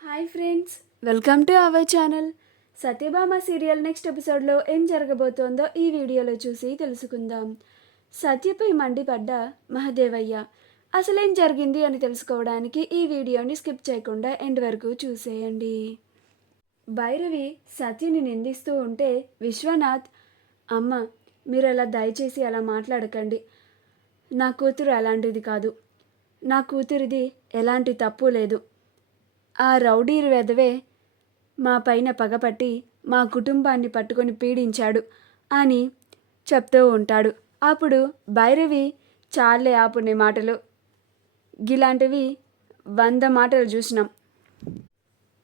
Hi friends, welcome to our channel. Satyabhama serial next ఎపిసోడ్లో ఏం జరగబోతోందో ఈ వీడియోలో చూసి తెలుసుకుందాం. సత్యపై మండిపడ్డ మహదేవయ్య అసలేం జరిగింది అని తెలుసుకోవడానికి ఈ వీడియోని స్కిప్ చేయకుండా ఎండ్ వరకు చూసేయండి. భైరవి సత్యని నిందిస్తూ ఉంటే విశ్వనాథ్, అమ్మ మీరు అలా దయచేసి అలా మాట్లాడకండి, నా కూతురు అలాంటిది కాదు, నా కూతురిది ఎలాంటి తప్పు లేదు, ఆ రౌడీ వెధవే మా పైన పగపట్టి మా కుటుంబాన్ని పట్టుకొని పీడించాడు అని చెప్తూ ఉంటాడు. అప్పుడు భైరవి, చాలే ఆపునే మాటలు, గిలాంటివి 100 మాటలు చూసినాం,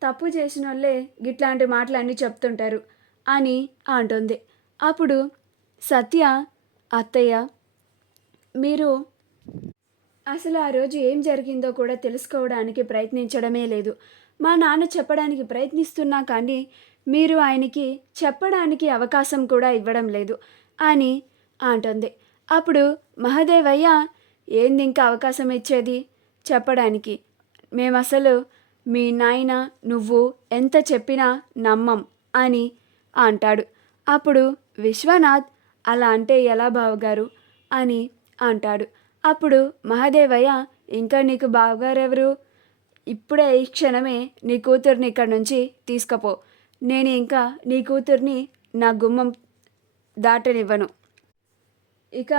తప్పు చేసిన వాళ్ళే గిట్లాంటి మాటలన్నీ చెప్తుంటారు అని అంటుంది. అప్పుడు సత్య, అత్తయ్య మీరు అసలు ఆ రోజు ఏం జరిగిందో కూడా తెలుసుకోవడానికి ప్రయత్నించడమే లేదు. మా నాన్న చెప్పడానికి ప్రయత్నిస్తున్నా కానీ మీరు ఆయనకి చెప్పడానికి అవకాశం కూడా ఇవ్వడం లేదు అని అంటుంది. అప్పుడు మహదేవయ్య, ఏంది ఇంకా అవకాశం ఇచ్చేది చెప్పడానికి, మేము అసలు మీ నాయన నువ్వు ఎంత చెప్పినా నమ్మం అని అంటాడు. అప్పుడు విశ్వనాథ్, అలా అంటే ఎలా బావగారు అని అంటాడు. అప్పుడు మహదేవయ్య, ఇంకా నీకు బావగారెవరు, ఇప్పుడే ఈ క్షణమే నీ కూతుర్ని ఇక్కడి నుంచి తీసుకుపో, నేను ఇంకా నీ కూతుర్ని నా గుమ్మం దాటనివ్వను, ఇక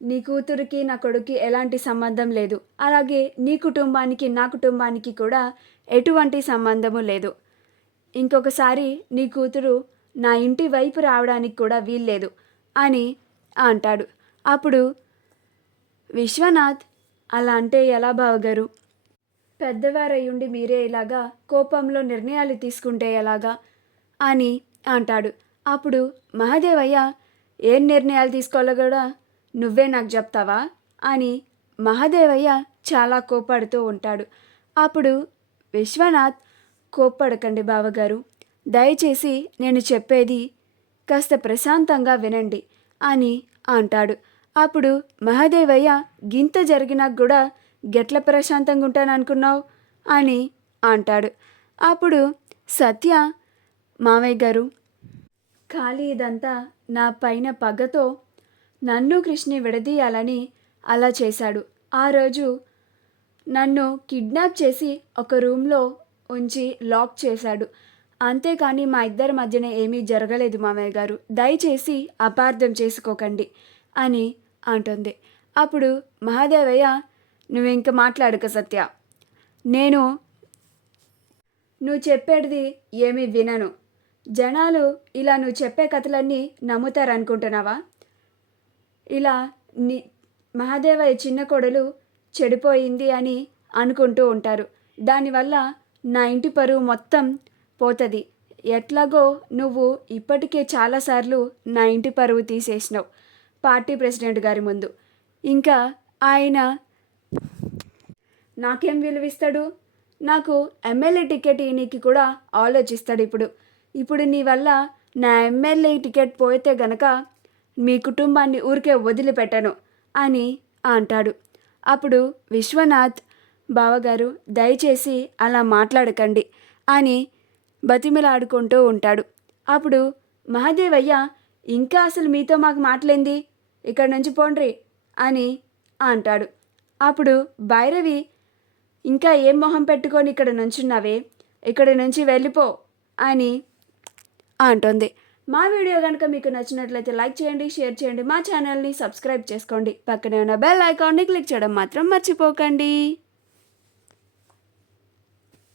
నీ కూతురికి నా కొడుక్కి ఎలాంటి సంబంధం లేదు, అలాగే నీ కుటుంబానికి నా కుటుంబానికి కూడా ఎటువంటి సంబంధము లేదు, ఇంకొకసారి నీ కూతురు నా ఇంటి వైపు రావడానికి కూడా వీల్లేదు అని అంటాడు. అప్పుడు విశ్వనాథ్, అలా అంటే ఎలా బావగారు, పెద్దవారయ్యుండి మీరే ఇలాగా కోపంలో నిర్ణయాలు తీసుకుంటే ఎలాగా అని అంటాడు. అప్పుడు మహదేవయ్య, ఏం నిర్ణయాలు తీసుకోవాలో కూడా నువ్వే నాకు చెప్తావా అని మహదేవయ్య చాలా కోపడుతూ ఉంటాడు. అప్పుడు విశ్వనాథ్, కోప్పడకండి బావగారు, దయచేసి నేను చెప్పేది కాస్త ప్రశాంతంగా వినండి అని అంటాడు. అప్పుడు మహదేవయ్య, గింత జరిగినా కూడా గెట్ల ప్రశాంతంగా ఉంటాను అనుకున్నావు అని అంటాడు. అప్పుడు సత్య, మావయ్య గారు, ఖాళీ ఇదంతా నా పైన పగతో నన్ను కృష్ణని విడదీయాలని అలా చేశాడు. ఆ రోజు నన్ను కిడ్నాప్ చేసి ఒక రూమ్లో ఉంచి లాక్ చేశాడు, అంతేకాని మా ఇద్దరి మధ్యన ఏమీ జరగలేదు మామయ్య గారు, దయచేసి అపార్థం చేసుకోకండి అని అంటుంది. అప్పుడు మహాదేవయ్య, నువ్వు ఇంక మాట్లాడక సత్య, నువ్వు చెప్పేది ఏమీ వినను, జనాలు ఇలా నువ్వు చెప్పే కథలన్నీ నమ్ముతారనుకుంటున్నావా, ఇలా మహాదేవయ్య చిన్న కోడలు చెడిపోయింది అని అనుకుంటూ ఉంటారు, దానివల్ల నా ఇంటి పరువు మొత్తం పోతుంది, ఎట్లాగో నువ్వు ఇప్పటికే చాలాసార్లు నా ఇంటి పరువు తీసేసినావు పార్టీ ప్రెసిడెంట్ గారి ముందు, ఇంకా ఆయన నాకేం విలువిస్తాడు, నాకు ఎమ్మెల్యే టికెట్ ఈయనకి కూడా ఆలోచిస్తాడు, ఇప్పుడు నీ వల్ల నా ఎమ్మెల్యే టికెట్ పోతే గనక మీ కుటుంబాన్ని ఊరికే వదిలిపెట్టను అని అంటాడు. అప్పుడు విశ్వనాథ్, బావగారు దయచేసి అలా మాట్లాడకండి అని బతిమిలాడుకుంటూ ఉంటాడు. అప్పుడు మహదేవయ్య, ఇంకా అసలు మీతో మాకు మాటలేంది, ఇక్కడి నుంచి పోండ్రి అని అంటాడు. అప్పుడు భైరవి, ఇంకా ఏం మొహం పెట్టుకొని ఇక్కడ నుంచున్నావే, ఇక్కడి నుంచి వెళ్ళిపో అని అంటుంది. మా వీడియో కనుక మీకు నచ్చినట్లయితే లైక్ చేయండి, షేర్ చేయండి, మా ఛానల్ని సబ్స్క్రైబ్ చేసుకోండి, పక్కనే ఉన్న బెల్ ఐకాన్ని క్లిక్ చేయడం మాత్రం మర్చిపోకండి.